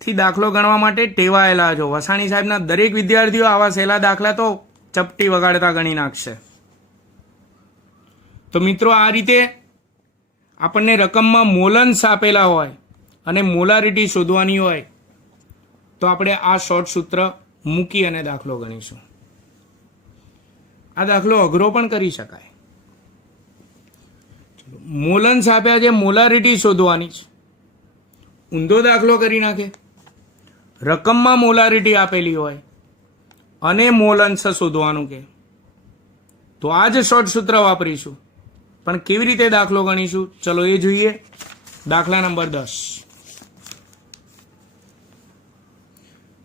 થી દાખલો ગણવા માટે ટેવાયેલા છો. વસાણી સાહેબના દરેક વિદ્યાર્થીઓ આવા સહેલા દાખલા તો ચપટી વગાડતા ગણી નાખશે. તો મિત્રો આ રીતે આપણને રકમમાં મોલન્સ આપેલા હોય અને મોલારિટી શોધવાની હોય તો આપણે આ શોર્ટ સૂત્ર મૂકી અને દાખલો ગણીશું. આ દાખલો અઘરો પણ કરી શકાય. મોલન્સ આપ્યા છે, મોલારિટી શોધવાની છે. ઊંધો દાખલો કરી નાખે. રકમમાં મોલારિટી આપેલી હોય અને મોલન્સ શોધવાનું કે તો આ જ શોર્ટ સૂત્ર વાપરીશું. પણ કેવી રીતે દાખલો ગણીશું ચલો એ જોઈએ. દાખલા નંબર 10.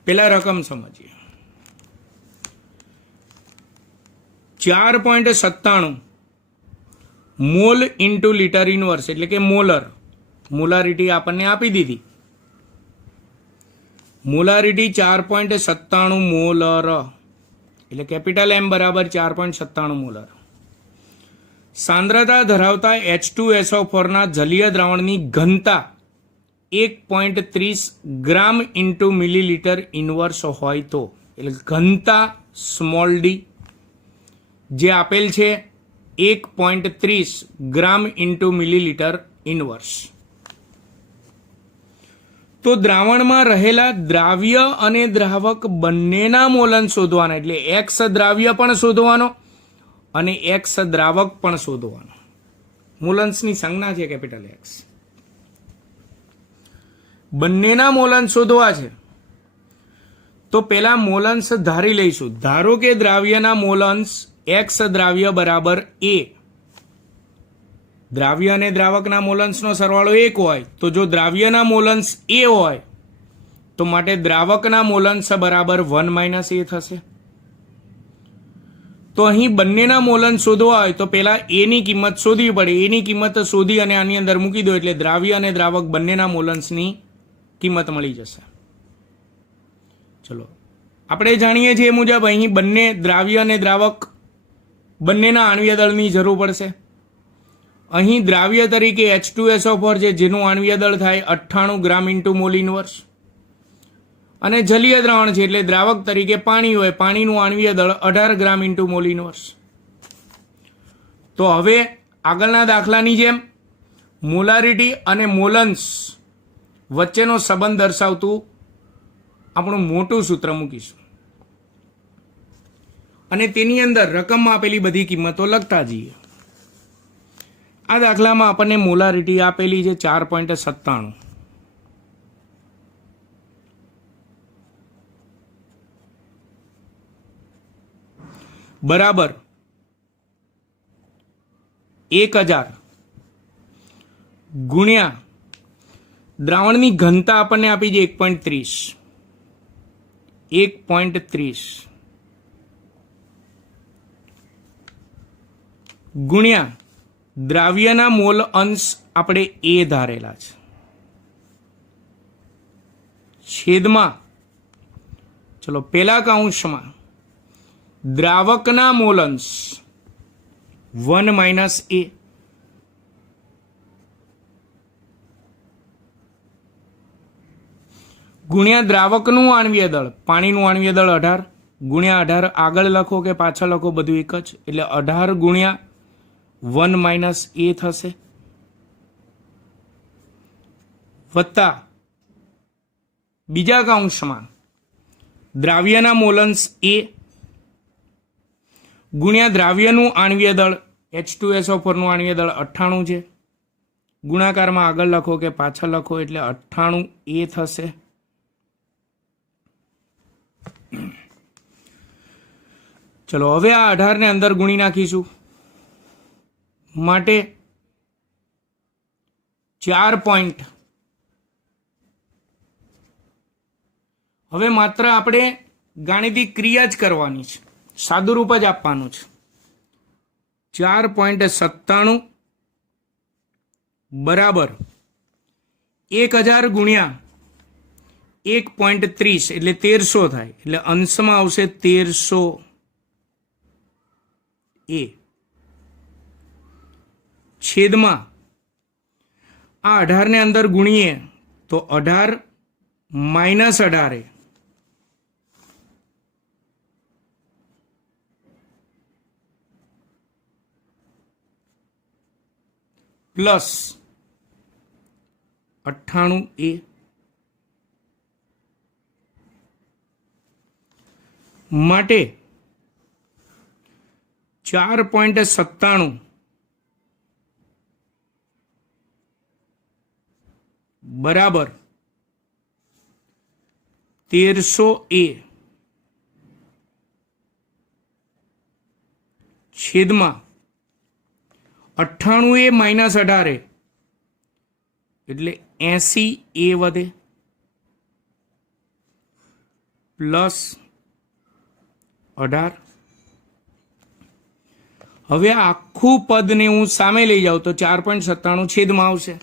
પેલા રકમ સમજીએ. 4.97 મોલ ઇન્ટુ લીટર ઇનવર્સ એટલે કે મોલર. મોલારિટી આપણને આપી દીધી. મોલારિટી 4.97 મોલર એટલે કેપિટલ M બરાબર 4.97 મોલર. સાંદ્રતા ધરાવતા H2SO4 ના જલીય દ્રાવણની ઘનતા 1.30 ગ્રામ ઇન્ટુ મિલીલીટર ઇનવર્સ હોય તો એટલે ઘનતા સ્મોલ ડી જે આપેલ છે 1.30 ગ્રામ ઇન્ટુ મિલીલીટર ઇનવર્સ. તો દ્રાવણમાં રહેલા દ્રાવ્ય અને દ્રાવક બંનેના મોલન શોધવાના એટલે એક્સ દ્રાવ્ય પણ શોધવાનો અને એક્સ દ્રાવક પણ શોધવાનો. મોલન્સની સંજ્ઞા છે કેપિટલ એક્સ. બંનેના મોલન્સ શોધવા છે તો પેલા મોલન્સ ધારી લઈશું. ધારો કે દ્રાવ્યના મોલન્સ એક્સ દ્રાવ્ય બરાબર એ. દ્રાવ્ય અને દ્રાવકના મોલન્સનો સરવાળો 1 હોય તો જો દ્રાવ્યના મોલન્સ એ હોય તો માટે દ્રાવકના મોલન્સ બરાબર 1 - એ થશે. તો અહીં બંનેના મોલન્સ શોધવા હોય તો પહેલા એની કિંમત શોધવી પડે. એની કિંમત શોધી અને આની અંદર મૂકી દો એટલે દ્રાવ્ય અને દ્રાવક બંનેના મોલન્સની કિંમત મળી જશે. ચલો, આપણે જાણીએ છીએ એ મુજબ અહીં બંને દ્રાવ્ય અને દ્રાવક બંનેના આણ્વીય દળની જરૂર પડશે. અહીં દ્રાવ્ય તરીકે H2SO4 છે જેનું આણ્વીય દળ થાય 98 ગ્રામ ઇન્ટુ મોલ ઇનવર્સ, અને જલીય દ્રાવણ છે એટલે દ્રાવક તરીકે પાણી હોય, પાણીનું આણ્વીય દળ 18 ગ્રામ ઇન્ટુ મોલ ઇનવર્સ. તો હવે આગળના દાખલાની જેમ મોલારિટી અને મોલન્સ વચ્ચેનો સંબંધ દર્શાવતું આપણું મોટું સૂત્ર મૂકીશું અને તેની અંદર રકમમાં આપેલી બધી કિંમતો લખતા જઈએ. આ દાખલામાં આપણને મોલારિટી આપેલી છે 4.97 બરાબર 1000 ગુણ્યા દ્રાવણની ઘનતા આપણને આપી છે 1.30 ગુણ્યા દ્રાવ્યના મોલ અંશ આપણે એ ધારેલા છે છેદમાં, ચલો પેલા કૌંસમાં દ્રાવકના મોલ અંશ 1 - એ ગુણ્યા દ્રાવકનું આણ્વીય દળ, પાણીનું આણ્વીય દળ 18 ગુણ્યા 18 આગળ લખો કે પાછળ લખો બધું એક જ, એટલે 18 ગુણ્યા 1 - એ થશે, વત્તા બીજા કૌંસમાં દ્રાવ્યના મોલન્સ એ ગુણ્યા દ્રાવ્યનું આણ્વીય દળ H2SO4 નું આણ્વીય દળ 98 છે, ગુણાકારમાં આગળ લખો કે પાછળ લખો એટલે 98 એ થશે. ચલો હવે આ 18 ને અંદર ગુણી નાખીશું માટે 4 પોઈન્ટ. હવે માત્ર આપણે ગાણિતિક ક્રિયા જ કરવાની છે, સાદું રૂપ જ આપવાનું છે. 4.97 બરાબર 1000 ગુણ્યા 1.30 એટલે 1300 થાય, એટલે અંશમાં આવશે 1300 એ છેદમાં આ 18 ને અંદર ગુણીએ તો 18 - 18 પ્લસ 98 એ માટે 4.97 બરાબર 1300 એ છેદમાં 98 એ -18 એટલે 80 એ વધે પ્લસ 18. હવે આખું પદને હું સામે લઈ જાઉં તો 4.97 છેદમાં આવશે,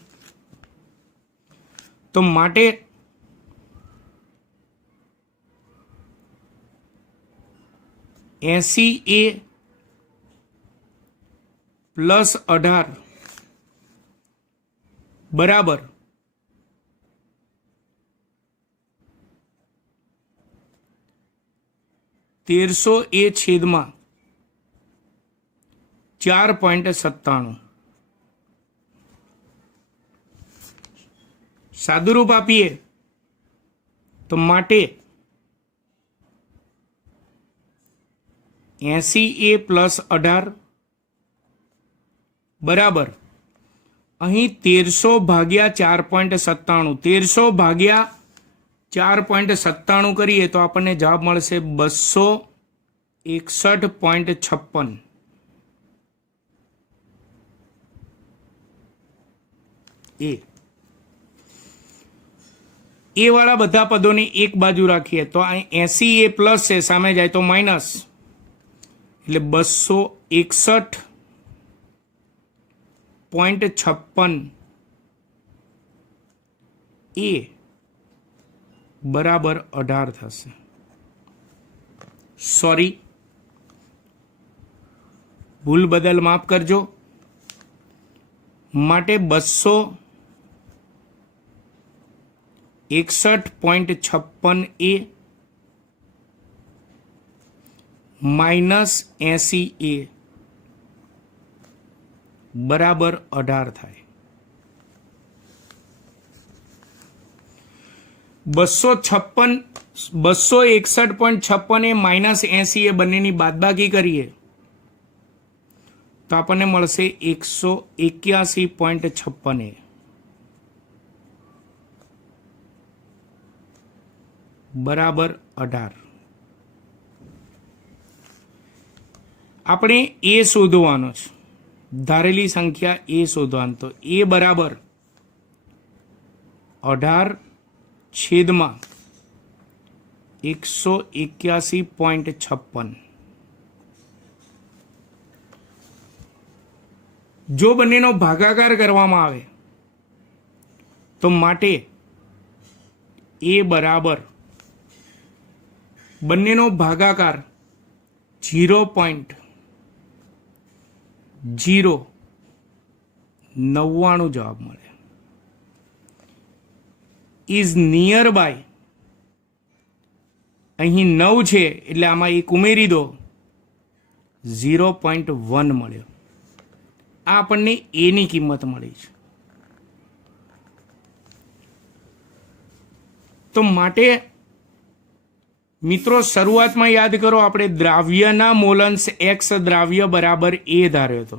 તો માટે 80 એ પ્લસ 18 બરાબર 1300 એ છેદમાં 4.97. સાદુરૂપ આપીએ તો માટે 80 એ પ્લસ 18 બરાબર અહીં 1300 ભાગ્યા 4.97, 1300 ભાગ્યા 4.97 કરીએ તો આપણને જવાબ મળશે 261.56 એ વાળા બધા પદોને એક બાજુ રાખીએ તો અહીં 80 એ પ્લસ છે, સામે જાય તો માઇનસ, એટલે 261.56 એ બરાબર 18 થશે. સોરી, ભૂલ બદલ માફ કરજો. માટે 261.56 એ માઇનસ 80 એ બરાબર 18 થાય. 261.56 એ માઇનસ 80 એ બંનેની બાદબાકી કરીએ તો આપણને મળશે 181.56 એ બરાબર 18. આપણે એ શોધવાનો છે, ધારેલી સંખ્યા એ શોધવાનું. તો એ બરાબર 18 છેદમાં 181.56. જો બંનેનો ભાગાકાર કરવામાં આવે તો માટે એ બરાબર બંનેનો ભાગાકાર 0.099 જવાબ મળે. ઇઝ નિયર બાય, અહીં 9 છે એટલે આમાં એક ઉમેરી દો, 0.1 મળ્યો. આ આપણને એની કિંમત મળી છે. તો માટે મિત્રો શરૂઆતમાં યાદ કરો, આપણે દ્રાવ્યના મોલન્સ એક્સ દ્રાવ્ય બરાબર એ ધાર્યો હતો.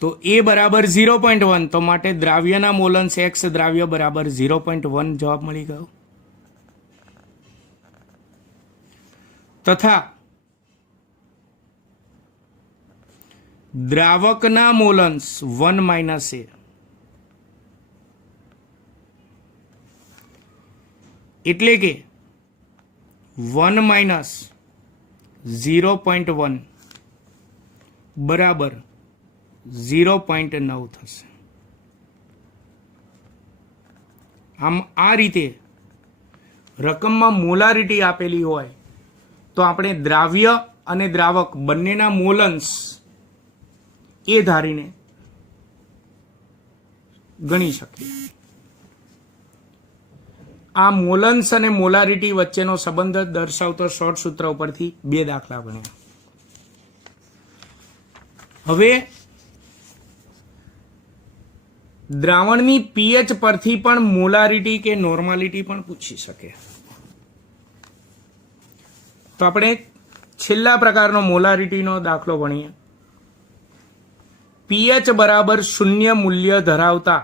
તો એ બરાબર 0.1, તો માટે દ્રાવ્યના મોલન્સ એક્સ દ્રાવ્ય બરાબર 0.1 જવાબ મળી ગયો. તથા દ્રાવકના મોલન્સ 1 માઇનસ એ, એટલે કે 1 માઇનસ 0.1 બરાબર 0.9 થશે. આમ આ રીતે રકમમાં મોલારિટી આપેલી હોય તો આપણે દ્રાવ્ય અને દ્રાવક બંનેના મોલન્સ એ ધારીને ગણી શકીએ. આ મોલન્સ અને મોલારિટી વચ્ચેનો સંબંધ દર્શાવતો શોર્ટ સૂત્ર ઉપરથી 2 દાખલા ગણ્યા. હવે દ્રાવણની પીએચ પરથી પણ મોલારિટી કે નોર્માલિટી પણ પૂછી શકે. તો આપણે છેલ્લા પ્રકારનો મોલારિટીનો દાખલો ભણીએ. પીએચ બરાબર 0 મૂલ્ય ધરાવતા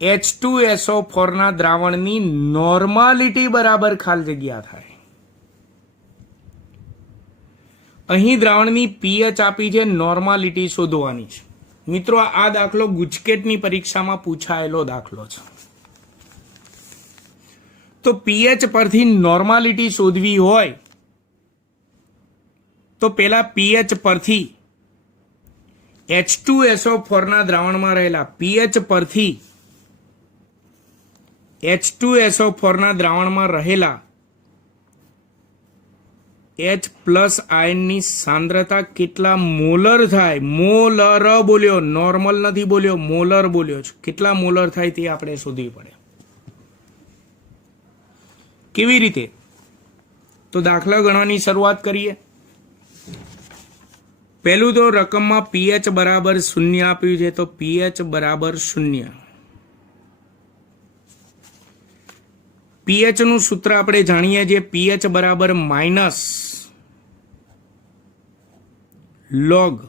H2SO4 ના દ્રાવણની નોર્માલિટી બરાબર ખાલી જગ્યા થાય. અહીં દ્રાવણની પીએચ આપી છે, નોર્માલિટી શોધવાની છે. મિત્રો આ દાખલો ગુજકેટની પરીક્ષામાં પૂછાયેલો દાખલો છે. તો પીએચ પરથી નોર્માલિટી શોધવી હોય તો પેલા પીએચ પરથી H2SO4 ના દ્રાવણમાં રહેલા પીએચ પરથી H2SO4 ના દ્રાવણમાં રહેલા H પ્લસ આયનની સાંદ્રતા કેટલા મોલર થાય, મોલર બોલ્યો, નોર્મલ નથી બોલ્યો, મોલર બોલ્યો છે, કેટલા મોલર થાય તે આપણે શોધવી પડે. કેવી રીતે? તો દાખલા ગણવાની શરૂઆત કરીએ. પહેલું તો રકમમાં પીએચ બરાબર 0 આપ્યું છે, તો પીએચ બરાબર 0. પીએચ નું સૂત્ર આપણે જાણીએ છીએ, પીએચ બરાબર માઇનસ લોગ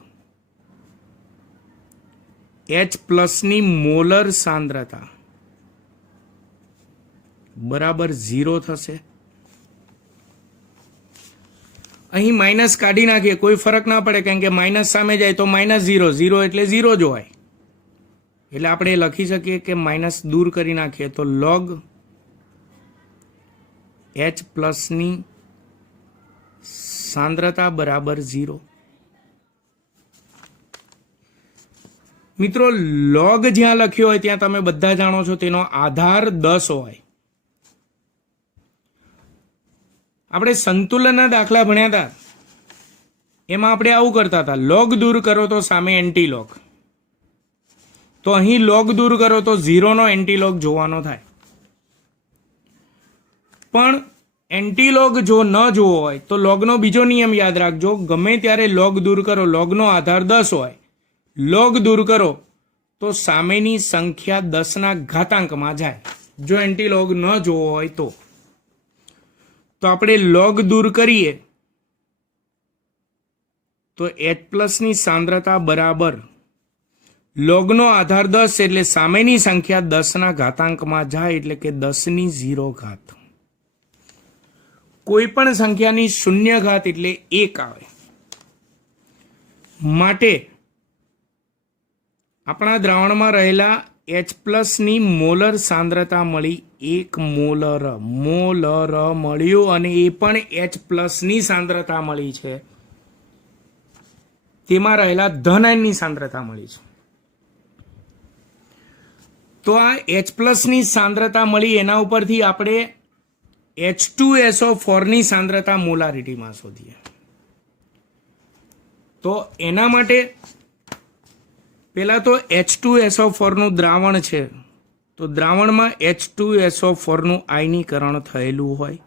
H પ્લસની મોલર સાંદ્રતા બરાબર 0 થશે. અહીં માઇનસ કાઢી નાખીએ, કોઈ ફરક ના પડે, કારણ કે માઇનસ સામે જાય તો -0, 0 એટલે 0 જ હોય. એટલે આપણે લખી શકીએ કે માઇનસ દૂર કરી નાખીએ તો લોગ H પ્લસની સાંદ્રતા બરાબર 0. મિત્રો, લોગ જ્યાં લખ્યો હોય ત્યાં તમે બધા જાણો છો તેનો આધાર 10 હોય. આપણે સંતુલનના દાખલા ભણ્યા હતા, એમાં આપણે આવું કરતા હતા, લોગ દૂર કરો તો સામે એન્ટીલોગ. તો અહીં લોગ દૂર કરો તો 0 નો એન્ટીલોગ જોવાનો થાય. પણ એન્ટીલોગ જો ન જોવો હોય તો લોગનો બીજો નિયમ યાદ રાખજો, ગમે ત્યારે લોગ દૂર કરો, લોગનો આધાર 10 હોય, લોગ દૂર કરો તો સામેની સંખ્યા 10ના ઘાતાંકમાં જાય, જો એન્ટીલોગ ન જોવો હોય તો આપણે લોગ દૂર કરીએ તો H પ્લસની સાંદ્રતા બરાબર લોગનો આધાર 10 એટલે સામેની સંખ્યા 10ના ઘાતાંકમાં જાય, એટલે કે 10ની 0 ઘાત. કોઈ પણ સંખ્યાની 0 ઘાત એટલે 1 આવે. માટે આપણા દ્રાવણમાં રહેલા H પ્લસની મોલર સાંદ્રતા મળી 1 મોલર મળ્યું, અને એ પણ H પ્લસની સાંદ્રતા મળી છે, તેમાં રહેલા ધન આયનની સાંદ્રતા મળી છે. તો આ H પ્લસની સાંદ્રતા મળી, એના ઉપરથી આપણે H2SO4 ની સાંદ્રતા મોલારિટીમાં શોધીએ. તો એના માટે પહેલા તો H2SO4 નું દ્રાવણ છે, તો દ્રાવણમાં H2SO4 નું આયનીકરણ થયેલું હોય.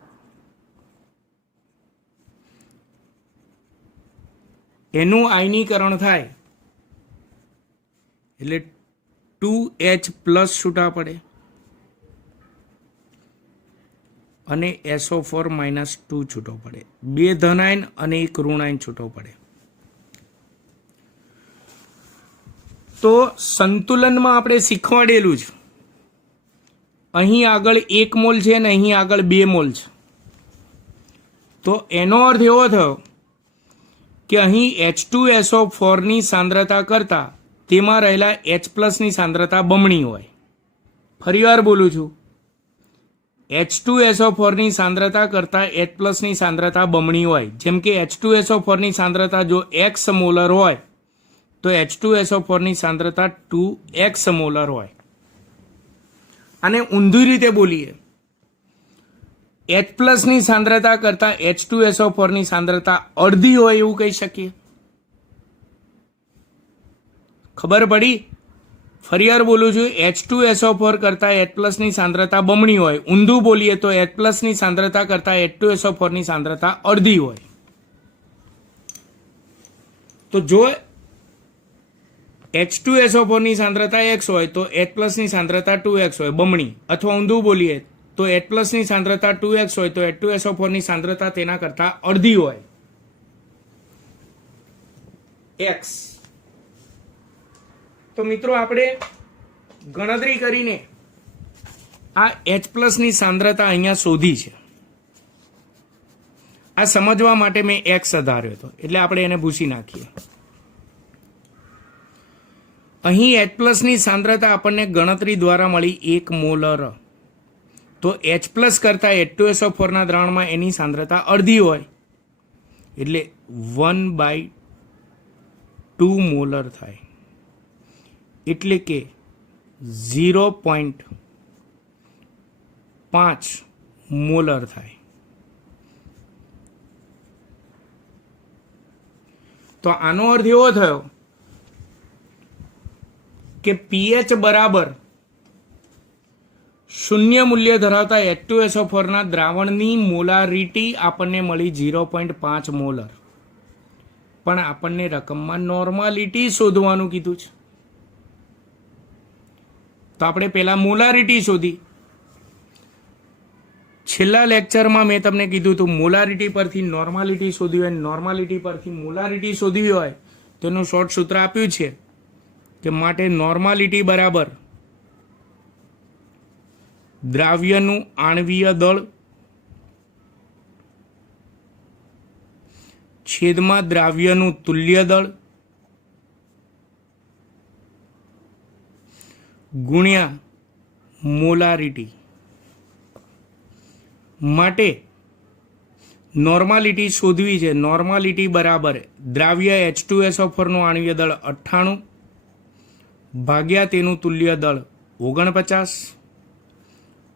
એનું આયનીકરણ થાય એટલે 2H પ્લસ છૂટા પડે અને SO4 -2 છૂટો પડે. 2 ધનાયન અને 1 ઋણાયન છૂટો પડે. તો સંતુલનમાં આપણે શીખવાડેલું છે, અહીં આગળ 1 મોલ છે ને અહીં આગળ 2 મોલ છે. તો એનો અર્થ એવો થયો કે અહીં H2SO4 ની સાંદ્રતા કરતા તેમાં રહેલા H પ્લસની સાંદ્રતા બમણી હોય. ફરીવાર બોલું છું, H2SO4 ની સાંદ્રતા કરતા H પ્લસની સાંદ્રતા બમણી હોય. જેમ કે H2SO4 ની સાંદ્રતા જો X મોલર હોય તો H2SO4 ની સાંદ્રતા 2X મોલર હોય. અને ઊંધી રીતે બોલીએ, H પ્લસની સાંદ્રતા કરતા H2SO4 ની સાંદ્રતા અડધી હોય એવું કહી શકીએ. ખબર પડી? ફરીવાર બોલું છું, H2SO4 કરતા H પ્લસની સાંદ્રતા બમણી હોય. ઊંધું બોલીએ તો H પ્લસની સાંદ્રતા કરતા H2SO4 ની સાંદ્રતા અડધી હોય. તો જો H2SO4 ની સાંદ્રતા X હોય તો H પ્લસની સાંદ્રતા 2X હોય, બમણી. અથવા ઊંધું બોલીએ તો H પ્લસની સાંદ્રતા 2X હોય તો H2SO4 ની સાંદ્રતા તેના કરતા અડધી હોય, X. તો મિત્રો, આપણે ગણતરી કરીને આ H પ્લસની સાંદ્રતા અહીંયા શોધી છે. આ સમજવા માટે મેં X આધાર્યો હતો, એટલે આપણે એને ભૂસી નાખીએ. અહીં H પ્લસની સાંદ્રતા આપણને ગણતરી દ્વારા મળી 1 મોલર. તો H પ્લસ કરતા H2SO4 ના દ્રાવણમાં એની સાંદ્રતા અડધી હોય, એટલે 1/2 મોલર થાય, એટલે કે 0.5 મોલર થાય. તો આનો અર્થ એવો થયો કે pH બરાબર 0 મૂલ્ય ધરાવતા H2SO4 ના દ્રાવણની મોલારિટી આપણને મળી 0.5 મોલર. પણ આપણને રકમમાં નોર્માલિટી શોધવાનું કીધું છે. તો આપણે પહેલા મોલારિટી શોધી. છેલ્લા લેક્ચરમાં મેં તમને કીધું હતું મોલારિટી પરથી નોર્માલિટી શોધી હોય, નોર્માલિટી પરથી મોલારિટી શોધવી હોય તેનું શોર્ટ સૂત્ર આપ્યું છે કે માટે નોર્માલિટી બરાબર દ્રાવ્યનું આણ્વીય દળ છેદમાં દ્રાવ્યનું તુલ્ય દળ ગુણ્યા મોલારિટી. માટે નોર્માલિટી શોધવી છે. નોર્માલિટી બરાબર દ્રાવ્ય H2SO4 નું આણ્વીય દળ 98 ભાગ્યા તેનું તુલ્ય દળ 49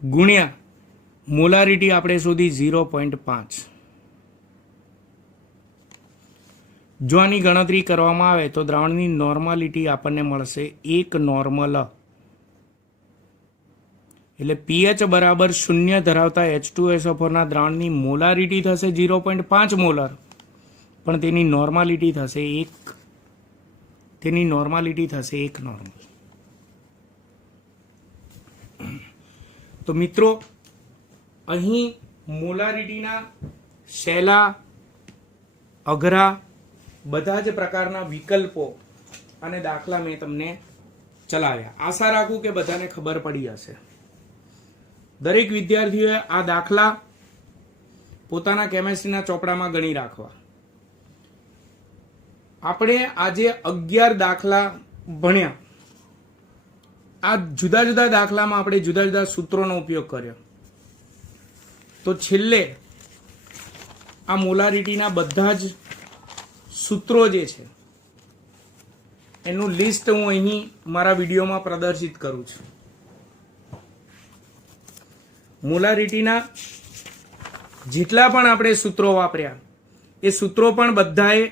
ગુણ્યા મોલારિટી આપણે શોધી 0.5. જો આની ગણતરી કરવામાં આવે તો દ્રાવણની નોર્માલિટી આપણને મળશે 1 નોર્મલ, એટલે pH બરાબર 0 ધરાવતા H2SO4 ના દ્રાવણની મોલારિટી થશે 0.5 મોલર, પણ તેની નોર્માલિટી થશે 1. તેની નોર્માલિટી થશે 1 નોર્મલ. તો મિત્રો અહીં મોલારિટીના સહેલા અઘરા બધા જ પ્રકારના વિકલ્પો અને દાખલા મેં તમને ચલાવ્યા. આશા રાખું કે બધાને ખબર પડી હશે. દરેક વિદ્યાર્થીઓએ આ દાખલા પોતાના કેમેસ્ટ્રીના ચોપડામાં ગણી રાખવા. આપણે આજે 11 દાખલા ભણ્યા. આ જુદા જુદા દાખલામાં આપણે જુદા જુદા સૂત્રોનો ઉપયોગ કર્યો. તો છેલ્લે આ મોલારિટીના બધા જ સૂત્રો જે છે એનું લિસ્ટ હું અહીં મારા વિડીયોમાં પ્રદર્શિત કરું છું. મોલારિટીના જેટલા પણ આપણે સૂત્રો વાપર્યા એ સૂત્રો પણ બધાએ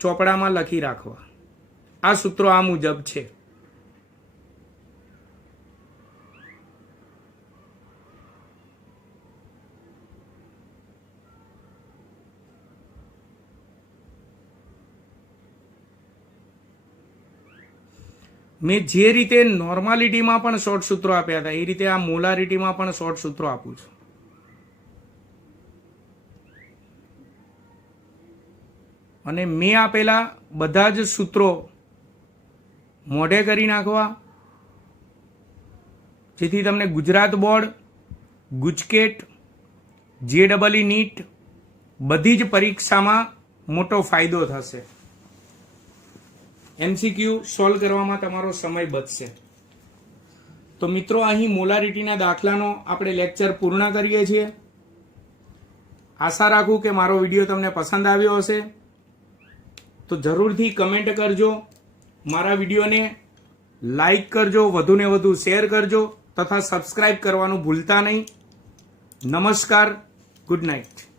ચોપડામાં લખી રાખવા. આ સૂત્રો આ મુજબ છે. મેં જે રીતે નોર્માલિટીમાં પણ શોર્ટ સૂત્રો આપ્યા હતા એ રીતે આ મોલારિટીમાં પણ શોર્ટ સૂત્રો આપું છું. અને મેં આપેલા બધા જ સૂત્રો મોઢે કરી નાખવા, જેથી તમને Gujarat board, GUJCET, JEE NEET બધી જ પરીક્ષામાં મોટો ફાયદો થશે. MCQ સોલ્વ કરવામાં તમારો સમય બચશે. તો મિત્રો અહીં મોલારિટીના દાખલાનો આપણે લેક્ચર પૂર્ણ કરીએ છીએ. આશા રાખું કે મારો વિડીયો તમને પસંદ આવ્યો હશે. તો જરૂરથી કમેન્ટ કરજો, મારા વિડીયોને લાઈક કરજો, વધુને વધુ શેર કરજો તથા સબસ્ક્રાઇબ કરવાનું ભૂલતા નહીં. નમસ્કાર, ગુડ નાઇટ.